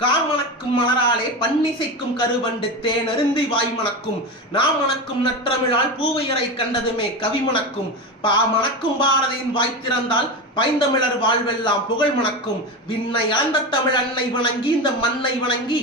Car மணக்கும் மலராலே பன்னிசைக்கும் கருவண்டு தேனருந்தி வாய் மணக்கும். நாம் மணக்கும் நற்றமிழால் பூவையரை கண்டதுமே கவி மணக்கும். பா மணக்கும் பாரதியின் வாய் திறந்தால் பைந்தமிழர் வாழ்வெல்லாம் புகழ் மணக்கும். விண்ணை அளந்த தமிழ் அன்னை வணங்கி இந்த மண்ணை வணங்கி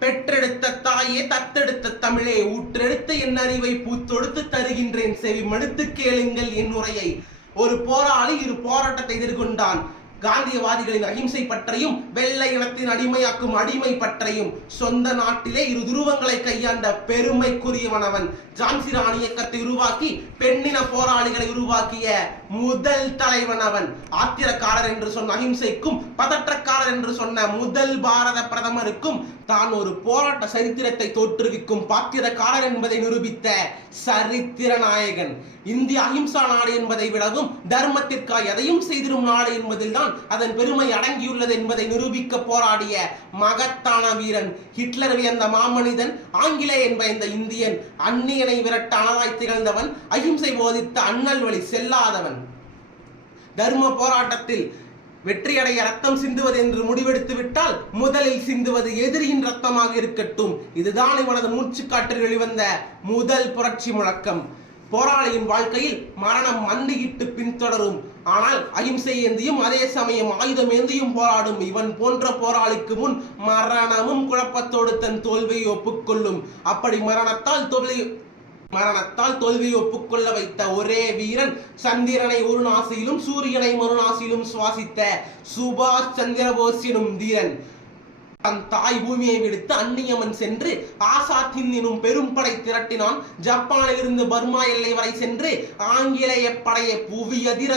பெற்றெடுத்த தாயே தத்தெடுத்த தமிழே ஊற்றெடுத்த என் அறிவை பூத்தொடுத்து தருகின்றேன். செவி மடுத்து கேளுங்கள் என் உரையை. ஒரு போராளி இரு போராட்டத்தை எதிர்கொண்டான். காந்தியவாதிகளின் அகிம்சை பற்றியும் வெள்ளை இனத்தின் அடிமையாக்கும் அடிமை பற்றியும் சொந்த நாட்டிலே இரு துருவங்களை கையாண்ட பெருமைக்குரியவனவன் ஜான்சி ராணி இயக்கத்தை உருவாக்கி பெண்ணின போராளிகளை உருவாக்கிய முதல் தலைவன் அவன் ஆத்திரக்காரர் என்று சொன்ன அகிம்சைக்கும் பதற்றக்காரர் என்று சொன்ன முதல் பாரத பிரதமருக்கும் தான் ஒரு போராட்ட சரித்திரத்தை தோற்றுவிக்கும் பாத்திரக்காரர் என்பதை நிரூபித்த சரித்திர நாயகன். இந்திய அகிம்சா நாடு என்பதை விடவும் தர்மத்திற்காக எதையும் செய்திடும் நாடு தான் அதன் பெருமை அடங்கியுள்ளது என்பதை நிரூபிக்க போராடிய மகத்தான வீரன். ஹிட்லர் வியந்த மாமனிதன் ஆங்கிலே என்ப இந்த இந்தியன். அந்நியனை விரட்ட அனவாய் திகழ்ந்தவன் அகிம்சை போதித்த அண்ணல் வழி செல்லாதவன். தர்ம போராட்டத்தில் வெற்றியடைய ரத்தம் சிந்துவது என்று முடிவெடுத்து விட்டால் முதலில் சிந்துவது எதிரியின் ரத்தமாக இருக்கட்டும். இதுதான் இவனது மூச்சுக்காற்றில் வெளிவந்த முதல் புரட்சி முழக்கம். போராளியின் வாழ்க்கையில் மரணம் மண்டியிட்டு பின்தொடரும். ஆனால் அகிம்சை ஏந்தியும் அதே சமயம் ஆயுதம் ஏந்தியும் போராடும் இவன் போன்ற போராளிக்கு முன் மரணமும் குழப்பத்தோடு தன் தோல்வியை ஒப்புக்கொள்ளும். அப்படி மரணத்தால் தோல்வி மரணத்தால் தோல்வியை ஒப்புக்கொள்ள வைத்த ஒரே வீரன் சந்திரனை ஒரு நாசியிலும் சூரியனை மறுநாசியிலும் சுவாசித்த சுபாஷ் சந்திரபோஸ் எனும் தீரன் தன் தாய் பூமியை விடுத்து அந்நியமன் சென்று ஆசாத்தின் எனும் பெரும் படை திரட்டினான். ஜப்பானில் இருந்து பர்மா எல்லை வரை சென்று ஆங்கிலேய படையை புவி அதிர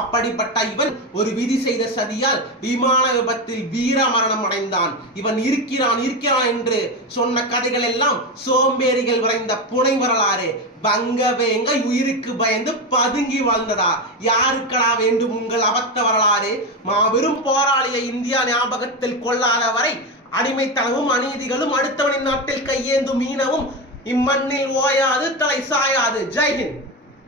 அப்படிப்பட்ட இவன் ஒரு விதி செய்த சதியால் விமான விபத்தில் வீர மரணம் அடைந்தான். இவன் இருக்கிறான் இருக்கிறான் என்று சொன்ன கதைகள் எல்லாம் சோம்பேறிகள் வரைந்த புனை வரலாறு. பங்க வேங்க உயிருக்கு பயந்து பதுங்கி வாழ்ந்ததா? யாருக்கடா வேண்டும் உங்கள் அபத்த வரலாறு? மாபெரும் போராளியை இந்தியா ஞாபகத்தில் கொள்ளாத வரை அடிமைத்தனமும் அநீதிகளும் அடுத்தவனின் நாட்டில் கையேந்தும் மீனவும் இம்மண்ணில் ஓயாது தலை சாயாது. ஜெய்ஹிந்த்